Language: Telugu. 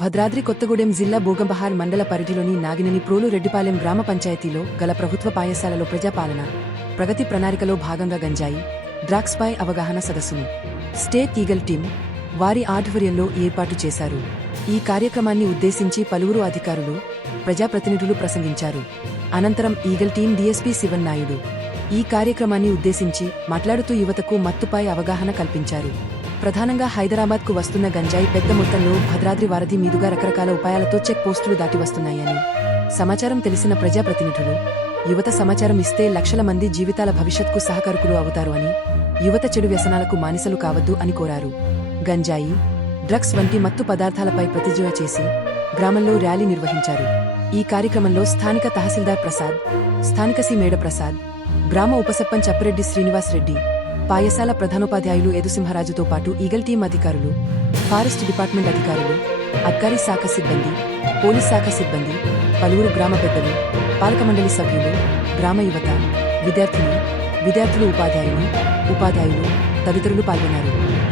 భద్రాద్రి కొత్తగూడెం జిల్లా బోగంబహార్ మండల పరిధిలోని నాగినేని ప్రోలు రెడ్డిపాలెం గ్రామ పంచాయతీలో గల ప్రభుత్వ పాఠశాలలో ప్రజాపాలన ప్రగతి ప్రణాళికలో భాగంగా గంజాయి డ్రగ్స్ పై అవగాహన సదస్సును స్టేట్ ఈగల్ టీం వారి ఆధ్వర్యంలో ఏర్పాటు చేశారు. ఈ కార్యక్రమాన్ని ఉద్దేశించి పలువురు అధికారులు, ప్రజాప్రతినిధులు ప్రసంగించారు. అనంతరం eagle team DSP Shivan Naidu ఈ కార్యక్రమాన్ని ఉద్దేశించి మాట్లాడుతూ యువతకు మత్తుపై అవగాహన కల్పించారు. ప్రధానంగా హైదరాబాద్ కు వస్తున్న గంజాయి పెద్ద మొత్తంలో భద్రాద్రి వారధి మీదుగా రకరకాల ఉపాయాలతో చెక్ పోస్టులు దాటి వస్తున్నాయని సమాచారం తెలిసిన ప్రజాప్రతినిధులు, యువత సమాచారం ఇస్తే లక్షల మంది జీవితాల భవిష్యత్కు సహకారకులు అవుతారు అని, యువత చెడు వ్యసనాలకు మానిసలు కావద్దు అని కోరారు. గంజాయి, డ్రగ్స్ వంటి మత్తు పదార్థాలపై ప్రతిజ్ఞ చేసి గ్రామంలో ర్యాలీ నిర్వహించారు. ఈ కార్యక్రమంలో స్థానిక తహసీల్దార్ ప్రసాద్, స్థానిక సి మేడ ప్రసాద్, గ్రామ ఉపసర్పంచ్ అప్పిరెడ్డి శ్రీనివాస్ రెడ్డి, పాఠశాల ప్రధానోపాధ్యాయులు ఎదుసింహరాజుతో పాటు ఈగల్ టీం అధికారులు, ఫారెస్ట్ డిపార్ట్మెంట్ అధికారులు, అబ్కారీ శాఖ సిబ్బంది, పోలీస్ శాఖ సిబ్బంది, పలువురు గ్రామ పెద్దలు, పాలకమండలి సభ్యులు, గ్రామ యువత, విద్యార్థులు, ఉపాధ్యాయులు తదితరులు పాల్గొన్నారు.